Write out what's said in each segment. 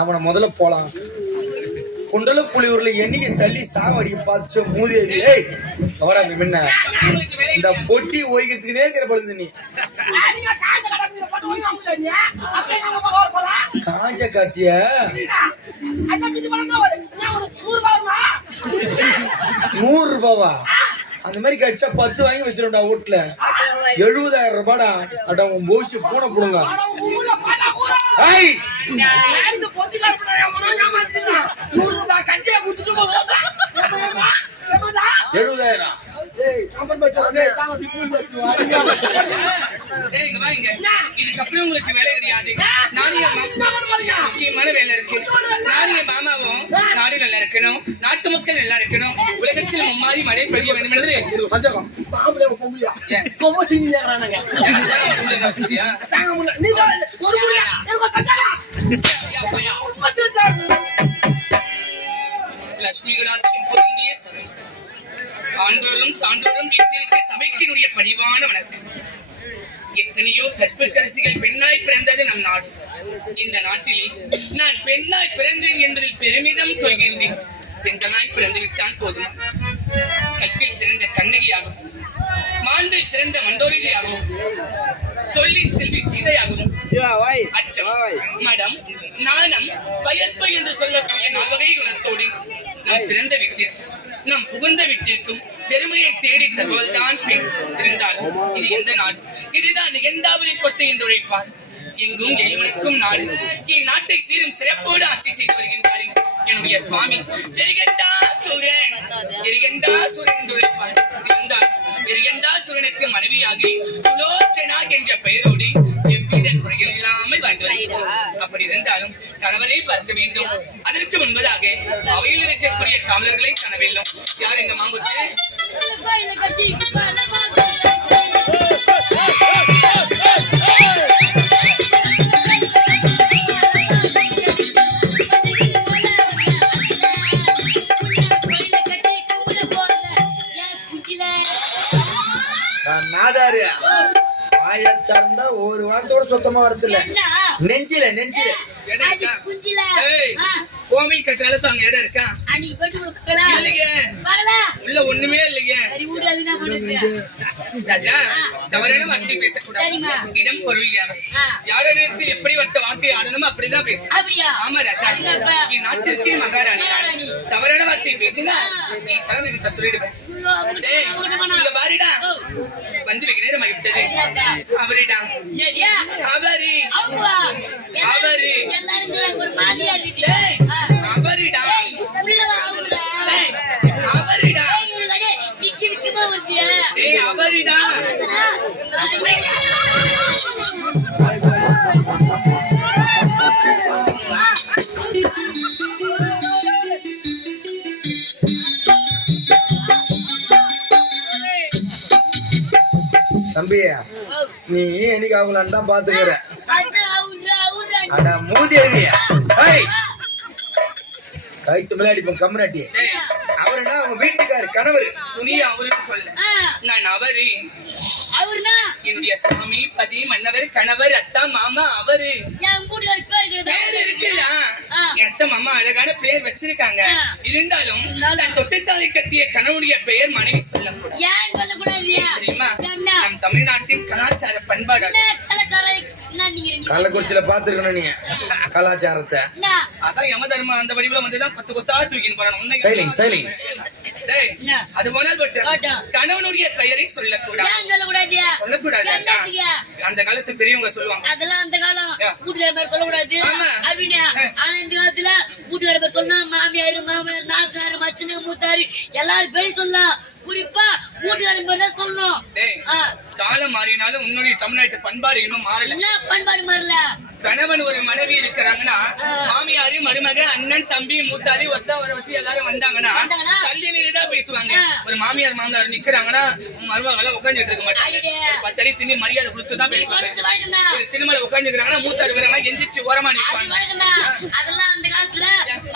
அவனை முதல்ல போலாம். குண்டல புலியூர்ல எண்ணிக்கை தள்ளி சாவடிக்க பார்த்து மூதேவி. அவடா முன்ன இந்த பொட்டி ஓய்க்கிறதுக்குனே இருக்கிற பொழுது நீ காஞ்ச காட்டிய 100 ரூபாவா? அந்த மாதிரி கட்சா 10 வாங்கி வச்சிருந்தா வீட்டுல 70,000 ரூபாடா. அட உன் போசி பூனை போடுங்க. இதுக்கப்புறம் உங்களுக்கு வேலை கிடையாது. முக்கியமான வேலை இருக்கு. நானும் என் மாமாவும் நாடு நல்லா இருக்கணும், நாட்டு மக்கள் நல்லா இருக்கணும், உலகத்தில் மும்மாறி மழை பெய்ய வேண்டும் என்று எனக்கு சந்தேகம். லட்சுமிகளாட்சியும் பொருந்திய சபை, ஆண்டோரும் சான்றோரும் வீச்சிருக்க சபைக்கினுடைய பணிவான வணக்கம். எத்தனையோ கற்புக்கரசிகள் பெண்ணாய் பிறந்தது நம் நாடு. இந்த நாட்டிலே நான் பெண்ணாய் பிறந்தேன் என்பதில் பெருமிதம் கொள்கின்றேன். பெண்களாய் பிறந்துவிட்டால் போதும். கற்பில் சிறந்த கண்ணகியாகவும், மாண்பில் சிறந்த மண்டோரிதையாகவும், சொல்லின் செல்வி சீதையாகவும், அச்சம், மடம், நாணம், பயற்பு என்று சொல்லக்கூடிய 4 வகை குணத்தோடு நம் பிறந்த வீட்டிற்கும் நம் புகுந்த வீட்டிற்கும் பெருமையை தேடி தருவதுதான் பெண். இருந்தாலும் இது எந்த நாடு? இதுதான் நிகழ்ந்தாவளி கொட்டை என்று உழைப்பார். எங்கும் எளிமனுக்கும் நாடு. இந்நாட்டை சீரும் சிறப்போடு ஆட்சி செய்து வருகின்றார்கள் என்னுடைய சுவாமி எரிகண்டா சூரன் என்று உழைப்பார். இருந்தால் எரிகண்டா சூரனுக்கு மனைவியாகி சுலோச்சனா என்ற பெயரோடு எவ்வித குறைகள் இல்லாமல் வாழ்ந்து வருகின்றனர். அப்படி இருந்தாலும் கணவரை பார்க்க வேண்டும். அதற்கு முன்பதாக அவையில் இருக்கக்கூடிய காவலர்களை காண வேண்டும். யார் எங்க மாங்குத்து? நாதாரு ஆயத்தார்ந்தா ஒரு வாரத்தோட சுத்தமா வரதில்ல. நெஞ்சில கோவில் கட்டுறதுக்கு அங்க இடம் இருக்கா? உள்ள ஒண்ணுமே இல்லைங்க. ராஜா, தவறான வார்த்தை பேசக்கூடாது. இடம் பொருள் யாரை நிறுத்தி எப்படி வட்ட வார்த்தை ஆடணுமோ அப்படிதான் பேச. ஆமா ராஜா, நாட்டிற்கு மகாராணி. தவறான வார்த்தை பேசினா நீ தலைமை கிட்ட சொல்லிடுவேன். பாரிடா வந்து வைக்க நேரம் ஆகிவிட்டது. அவரிடா தம்பி, நீ என்னைக்கு அவங்களான்னு தான் பாத்துக்கிற. ஆனா மூதேவிய கைத்து மேல அடிப்போம் கம்முனாட்டி. அவருனா அவங்க வீட்டுக்காரு கணவர். துணிய அவருக்கு சொல்ல. நான் அவரு என்னுடைய சுவாமி பதி மன்னவர் கணவர் அத்தா மாமா. அவரு பேர் இருக்குல்ல, அத்தை மாமா அழகான பேர் வச்சிருக்காங்க. இருந்தாலும் தன் தொட்டுத்தாலை கட்டிய கணவனுடைய பெயர் மனைவி சொல்லக்கூடாது. தெரியுமா? நம் தமிழ்நாட்டின் கலாச்சார பண்பாடு. கள்ளக்குறிச்சியில பாத்துருக்கணும் நீ கலாச்சாரத்தை. அதான் யம தர்மம் அந்த வடிவுல வந்துதான் கொத்து கொத்தா தூக்கின்னு போறான். அது போனால் கணவனுடைய பெயரை சொல்லக்கூடாது. அந்த காலத்து பெரியவங்க சொல்லுவாங்க. அதெல்லாம் அந்த காலம் வீட்டுக்கார பேர் சொல்லக்கூடாது அப்படின்னு. ஆனா இந்த காலத்துல வீட்டுக்கார பேர் சொன்னா மாமியாரு மாமியார் நாத்தனாரு மச்சனு மூத்தாரு எல்லாரும் பேர் சொல்லலாம். குறிப்பா வீட்டுக்கார பேர் சொல்லணும். காலம் மாறினாலும் உன்னுடைய தமிழ்நாட்டு பண்பாடு இன்னும் மாறல. பண்பாடு மாறல. கணவன் ஒரு மனைவி இருக்கிறாங்கன்னா மாமியாரு மருமக அண்ணன் தம்பி மூத்தாரி ஒத்த வர வச்சு எல்லாரும் வந்தாங்கன்னா தள்ளி நின்றுதான் பேசுவாங்க. ஒரு மாமியார் மாமனார் நிக்கிறாங்கன்னா மருமகளை உட்காந்துட்டு இருக்க மாட்டாங்க. 10 அடி திண்ணி மரியாதை கொடுத்துதான் பேசுவாங்க. ஒரு திருமலை உட்காந்துக்கிறாங்கன்னா மூத்தாரு வராங்கன்னா எந்திரிச்சு ஓரமா நிற்பாங்க. அதெல்லாம் அந்த காலத்துல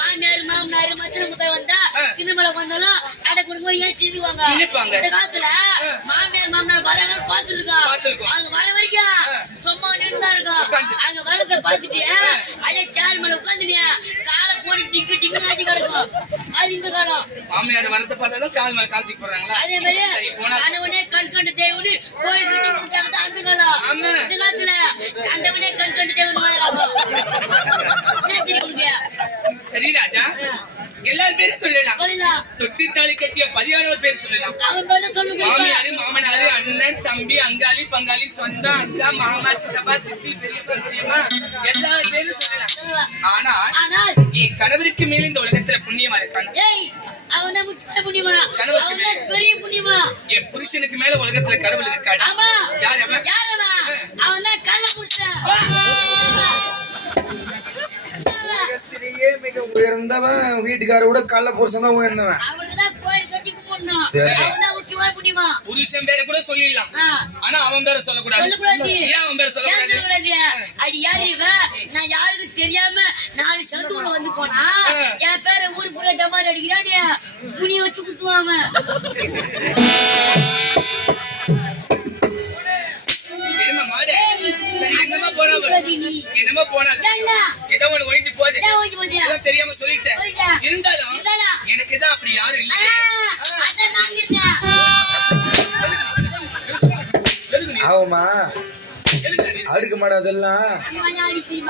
மாமியார் மாமனாரு மச்சன முத்தாய் வந்தா திருமலை வந்தாலும் அடை குடும்பம் ஏற்றிடுவாங்க. இந்த காலத்துல மாமியார் மாமனார் வராங்க பாத்துருக்கோம். அவங்க வர வரைக்கும் சும்மா நின்று தான் இருக்கும். அங்க வரத பாத்துட்டு அடே சேர் மேல உட்காந்துனியா மாமியார் வரத பார்த்தாலும் கால் மேல கால் தூக்கி போடுறாங்களா? அதே மாதிரி சரி, போனா கணவனே கண் கண்டு தேவனு கோயில் கட்டி கொடுத்தாங்க தான் அந்த காலம். ஆமா. இந்த காலத்துல கண்டவனே கண் கண்டு தேவன் மாதிரி ஆகும். என்ன தெரியுங்க? சரி ராஜா, எல்லாரும் பேரும் சொல்லலாம். சொல்லலாம். தொட்டி தாலி கட்டிய 16 பேர் சொல்லலாம். அவன் மேல சொல்லுங்க. மாமியாரு, மாமனாரு, அண்ணன், தம்பி, அங்காளி, பங்காளி, சொந்தம், அக்கா, மாமா, சித்தப்பா, சித்தி, பெரியப்பா, பெரியம்மா, எல்லா பேரும் சொல்லலாம். ஆனால் என் கணவருக்கு மேல இந்த உலகத்துல புண்ணியமா இருக்காங்க. ஏய், அவன முக்கிய புண்ணியமா? கணவருக்கு அவன மேல. பெரிய புண்ணியமா? என் புருஷனுக்கு மேல உலகத்துல கடவுள் இருக்காடா. ஆமா. யார் அவன்? யார் அவன்? அவன் தான் கள்ள புருஷன். உலகத்திலேயே மிக உயர்ந்தவன் வீட்டுக்காரோட கள்ள புருஷன் தான் உயர்ந்தவன். அவனுதான் கோயில் கட்டி கும்பிடணும். சரி. அவன்தான் முக்கியமான புண்ணியமா? புருஷன் பேரை கூட சொல்லிடலாம். ஆனா அவன் பேரை சொல்லக்கூடாது. சொல்லக்கூடாது. ஏன் அவன் பேரை ஏன் சொல்லக்கூடாது? சொல்லக்கூடாது? அடி யாரு இவன்? நான் யாருக்கு தெரியாம 4 சந்துக்குள்ள வந்து போனா என் பேரை ஊரு புள்ள டமாரி அடிக்கிறாடியா புனிய வச்சு குத்துவான் அவன். என்னம்மா மாடு? சரி, என்னம்மா போனா என்னம்மா போனா ஏதோ ஒண்ணு ஒழிஞ்சு போகுது. ஏதோ தெரியாம சொல்லிட்டேன். இருந்தாலும் எனக்கு தான் அப்படி யாரும் இல்லை. ஆகுமா அடுக்க மாட்டா அதெல்லாம்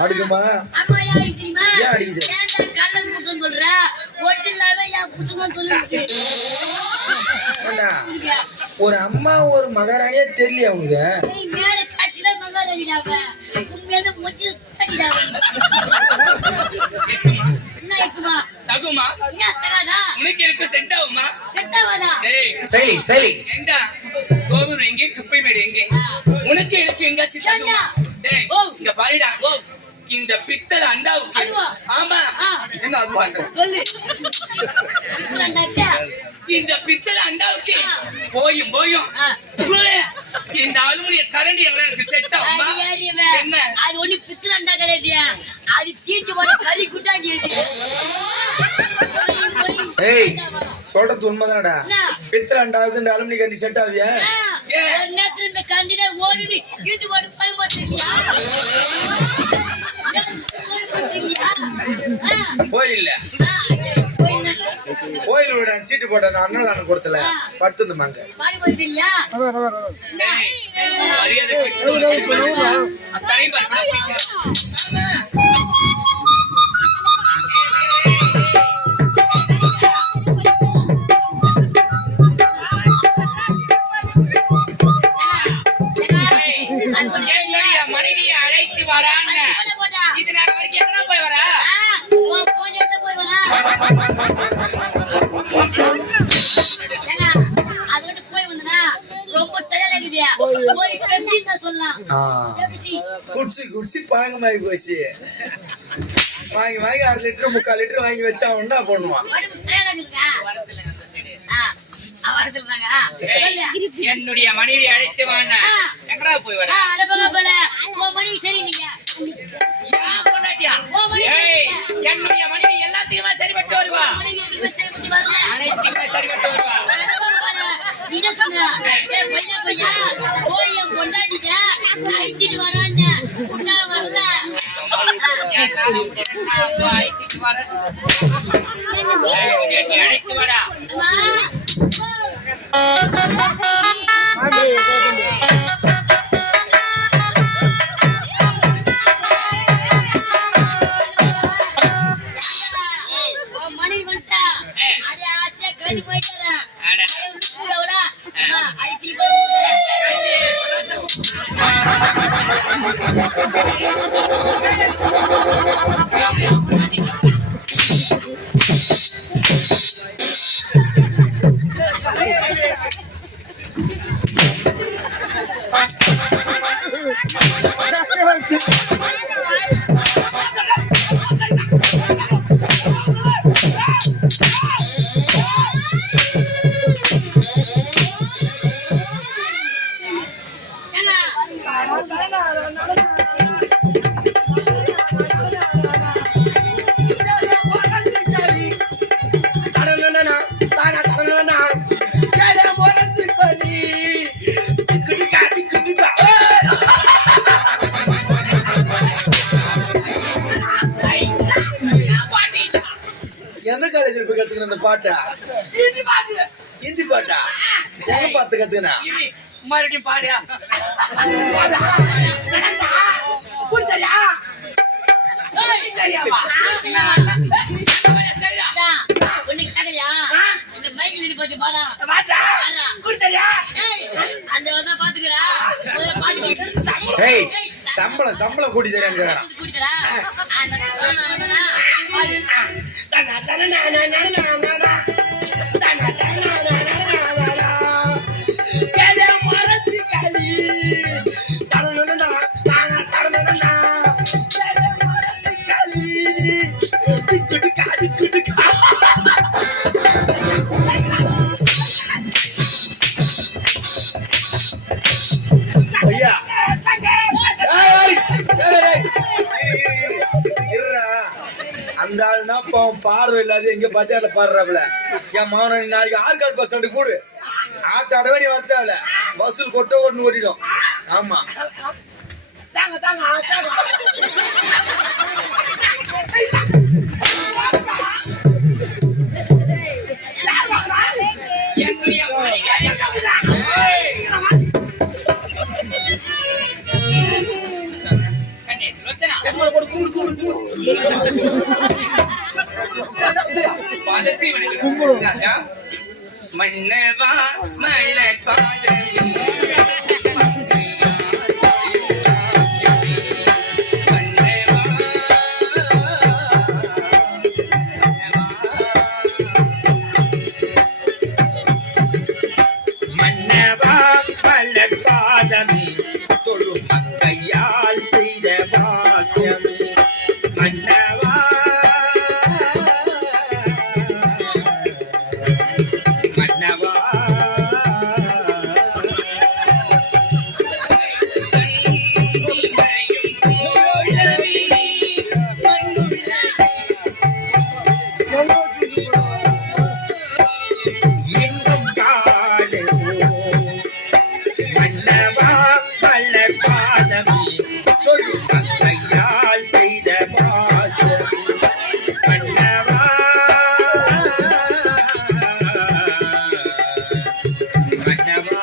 அடுக்குமா ஏன் அடிக்குது? அண்ணா, ஒரு அம்மா ஒரு மகாராணியா தெரியல அவங்களுக்கு. தகுமா? உனக்கு எனக்கு செட் ஆகுமா? ஏய், சைலி சைலி ஏண்டா கோபுரம் எங்கே, குப்பை மேடு எங்கே? உனக்கு எனக்கு எங்காச்சும் தகுமா? டேய், இங்க பாருடா. இந்த பித்தளை அண்டாவுக்கு. ஆமா. என்ன அது வாங்க? இந்த பித்தளை அண்டாவுக்கு போயும் இந்த அலுமினிய கரண்டி எனக்கு செட் ஆகுமா? என்ன அது ஒண்ணு பித்தளை அண்டா கிடையாது. அது தீட்டு போட கறி குட்டாண்டி. ஏய், சொல்றது உண்மைதானடா. பித்தளை அண்டாவுக்கு இந்த அலுமினி கண்டி செட் ஆவியா? இந்த கண்டிட ஓடி இது போட்டு போய் மாட்டீங்களா? கோயில்ல கோயிலோட சீட்டு போட்ட அன்னதானம் கொடுத்தல படுத்துருந்தாங்க. மரியாதை என்னுடைய மனைவியை அழைத்து வராங்க. இது நான் வரைக்கும் என்ன போய் வரா? அதோட போய் வந்தனா ரொம்ப தயாராகுதியா ஒரு கட்சி தான் சொல்லலாம். குடிச்சு குடிச்சு பாங்கமாயி போச்சு. வாங்கி 1/2 லிட்டர் 3/4 லிட்டர் வாங்கி வச்சா ஒன்னா பண்ணுவான். என்னுடைய மனைவி அழைத்து வாங்க. எங்கடா போய் வர? மனைவி சரியில்லைங்க. என்னுடைய மனைவி எல்லாத்தையுமே சரிபட்டு வருவா. அனைத்துமே சரிபட்டு வருவா. கொண்டாடிக்க ஐத்திட்டு வரான்னு வரல. அழைத்து வரா. மனைவி வந்துட்டா அது ஆசையா கழி போயிட்டாரா ஐத்தி எந்த காலேஜில் போய் கத்துக்கிற இந்த பாட்டை? ஹிந்தி பாட்டா எங்க பார்த்து கத்துனா மறுபடியும் பாடியா இந்த மைக்கில் இடி போச்சு பாடா அந்த பாத்துக்கிறா ஏய் சம்பளம் கூட்டி தரேன் குடிக்கிறா ஐயா அந்த ஆள்னா பார்வை இல்லாத எங்க பஜார்ல பாடுறாப்ல என் மாவன நாளைக்கு ஆற்காடு பஸ் ஸ்டாண்டு கூடு ஆட்டாடவே நீ வரத்தாவில வசூல் கொட்ட ஓட்டுன்னு ஓட்டிடும் ஆமா ராஜா மன்னவா மலர் பாதமே தொழு மங்கையால் செய்த பாக்கியமே மன்னவா மன்னவா எங்கும் காடு மன்னவா மலர் பாதமே தொழு மங்கையால் செய்த பாக்கியமே மன்னவா மன்னவா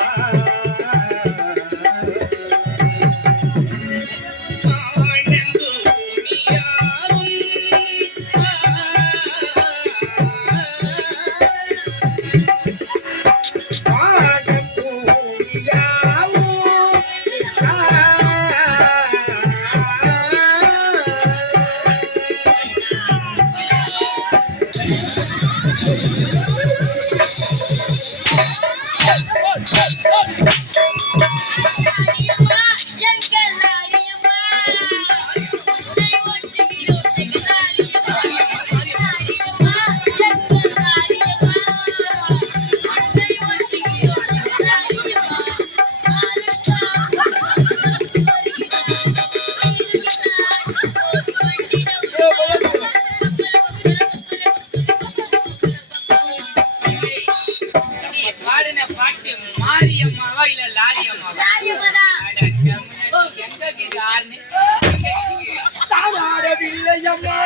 பாடின பாட்டு மாரியம்மாவா இல்ல லாரியம்மாவா எங்க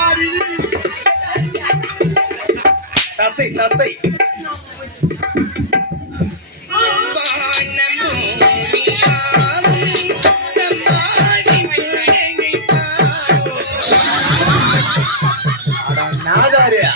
ஆறுன்னு தசை தசை நாதாரியா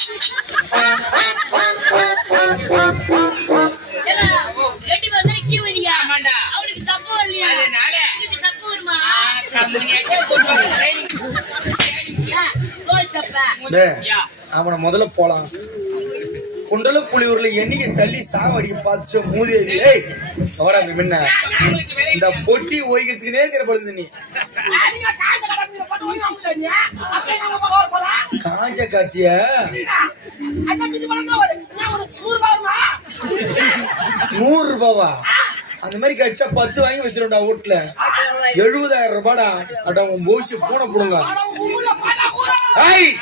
ஏங்க, 2 பேரும் தான் கீ வரியா? ஆமாண்டா. அவனுக்கு சப்பம் இல்லையா? அதனால இதுக்கு சப்பம் வருமா? கம்முனியாட்டே கொண்டு வந்து training. கோல் சப்ப. டேய், யா. அவனை முதல்ல போலாம். குண்டல புலியூர்ல எண்ணிக்கை தள்ளி சாவடிக்க பார்த்து மூதேவி. ஏய் அவடா முன்ன உங்களுக்கு வேலை இந்த பொட்டி ஓய்க்கிறதுக்குனே இருக்கிற பொழுது நீ காஞ்ச காட்டிய 100 ரூபாவா? அந்த மாதிரி கட்சா 10 வாங்கி வச்சிருந்தா வீட்டுல 70,000 ரூபாடா. அட உன் போசி பூனை போடுங்க. ஐய்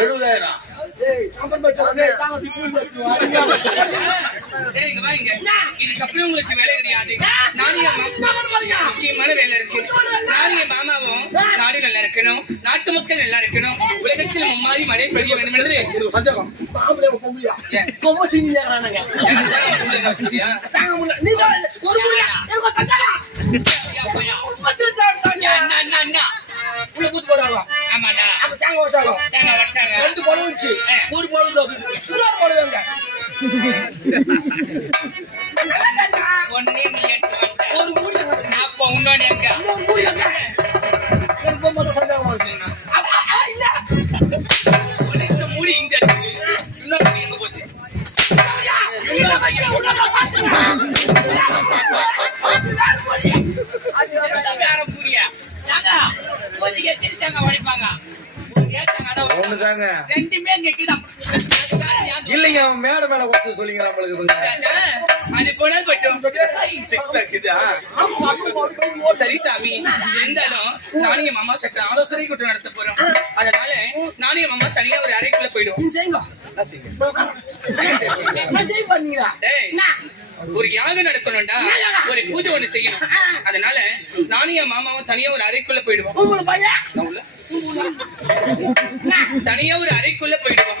70,000 டேய், இங்க வாங்க. இதுக்கப்புறம் உங்களுக்கு வேலை கிடையாது. நானும் என் முக்கியமான வேலை இருக்கு. நானும் என் மாமாவும் நாடு நல்லா இருக்கணும், நாட்டு மக்கள் நல்லா இருக்கணும், உலகத்தில் மும்மாரி மழை பெய்ய வேண்டும் என்று எனக்கு சந்தேகம். ஏன்? எனக்கு தான் உங்களுக்கு அவசியமில்லையா? அண்ணா. ஆமாடா. தேங்காய் வச்சாங்க. ஒண்ணே நீ எடுத்து வந்த. அப்ப உன்னோட எங்க? மூடி இங்க இருக்கு. இன்னொரு மூடி எங்க போச்சு? வேற மூடியா? கொஞ்சம் எத்திரி தேங்காய் உடைப்பாங்க. ஒண்ணுதாங்க. ரெண்டுமே இங்க இருக்குதா? இல்லைங்க அவன் மேல மேல ஒத்து சொல்லிங்க நம்மளுக்கு. அது போனால் பட்டும் சரி சாமி. இருந்தாலும் நானும் என் மாமா சட்ட ஆலோசனை கூட்டம் நடத்த போறோம். அதனால நானும் என் மாமா தனியா ஒரு அறைக்குள்ள போயிடும். ஒரு யாகம் நடத்தணும்டா, ஒரு பூஜை ஒண்ணு செய்யணும். அதனால நானும் என் மாமாவும் தனியா ஒரு அறைக்குள்ள போயிடுவோம். தனியா ஒரு அறைக்குள்ள போயிடுவோம்.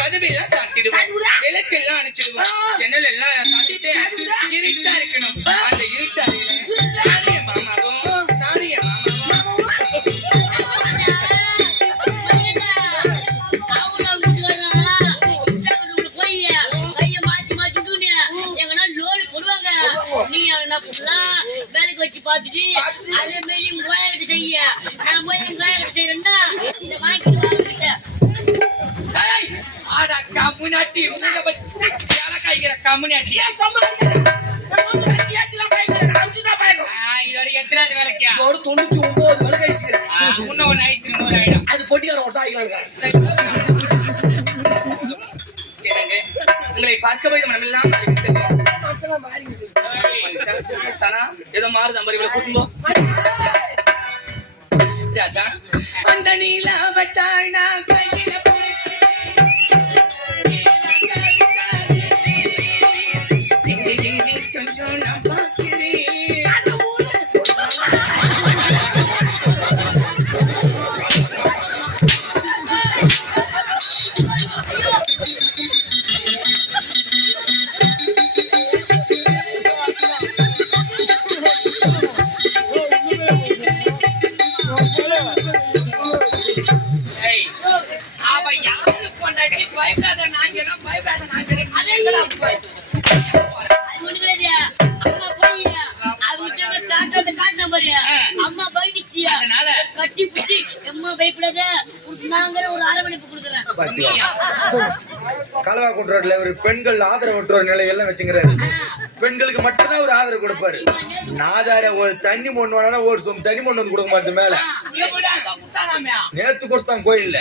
கதவெல்லாம் சாத்திடுவோம், விளக்கெல்லாம் அணைச்சிடுவோம், ஜன்னல் எல்லாம் சாத்திட்டு இருட்டா இருக்கணும். அந்த இருட்டு அறையில நானும் என் மாமாவும் வேலைக்கு வச்சு பாத்துட்டு அதே மாதிரி உங்க கோயில்கிட்ட செய்ய. நான் போய் எங்க கோயில்கிட்ட செய்யறேன்னா இதை வாங்கிட்டு வாங்கிட்ட கம்முனாட்டி காய்கிற கம்முனாட்டி இதோட எத்தனாவது வேலைக்கா? 99 வேலை கைசிக்கிறேன். இன்னும் ஒன்னு ஐஸ் இன்னொரு ஆயிடும். அது பொட்டிக்கார ஒட்டாய்க்கிறாங்க. உங்களை பார்க்க போய் நம்ம எல்லாம் சனா ஏதோ மாறுது மாதிரி கூட்டும்போ ராஜா. அந்த நீலாவட்டாய் நான் கையில பிடிச்சு கொஞ்சம் நான் பார்க்கிறேன். அம்மா பயந்துச்சு, கட்டி பிடிச்சி அம்மா பயப்படாத நாங்கிற ஒரு அரவணைப்பு கொடுக்குறேன். கலவா குன்றோட்ல ஒரு பெண்கள் ஆதரவற்ற நிலையெல்லாம் வச்சுக்கிறாரு. பெண்களுக்கு மட்டும்தான் ஒரு ஆதரவு கொடுப்பாரு. நாதார ஒரு தண்ணி மொண்டு வேணா ஒரு தண்ணி மொண்டு வந்து கொடுக்க மாட்டேன். மேல நேத்து கொடுத்தான் கோயில்ல.